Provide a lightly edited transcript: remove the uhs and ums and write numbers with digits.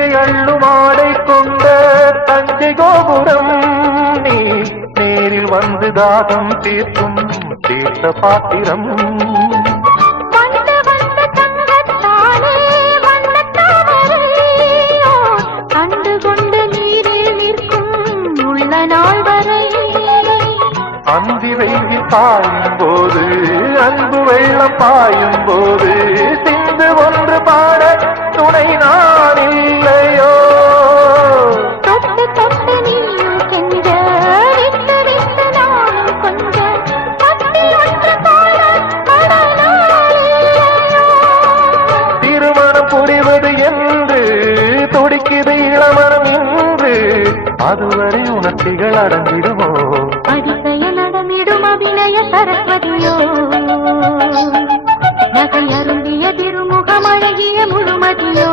நெஞ்சை அள்ளும் ஆடை கொண்ட தஞ்சை கோபுரம் நீ நேரில் வந்து தாகம் தீர்க்கும் தீர்த்த பாத்திரம் அந்தி வெயில் பாயும் போது அன்பு வெள்ளம் பாயும் போது சிந்து ஒன்று பாட துணை நான் இல்லையோ தொட்டு தொட்டு நீயும் செஞ்ச விட்டு விட்டு நானும் கொஞ்சம் பத்தி ஒன்று பாட திருமணம் புரிவது என்று துடிக்குது இளமனம் என்று அதுவரை உணர்ச்சிகள் அடங்கிடுமோ அதிசய நடமிடும் அபிநய சரஸ்வதியோ நகை அருந்திய திருமுகம் அழகிய முழுமதியோ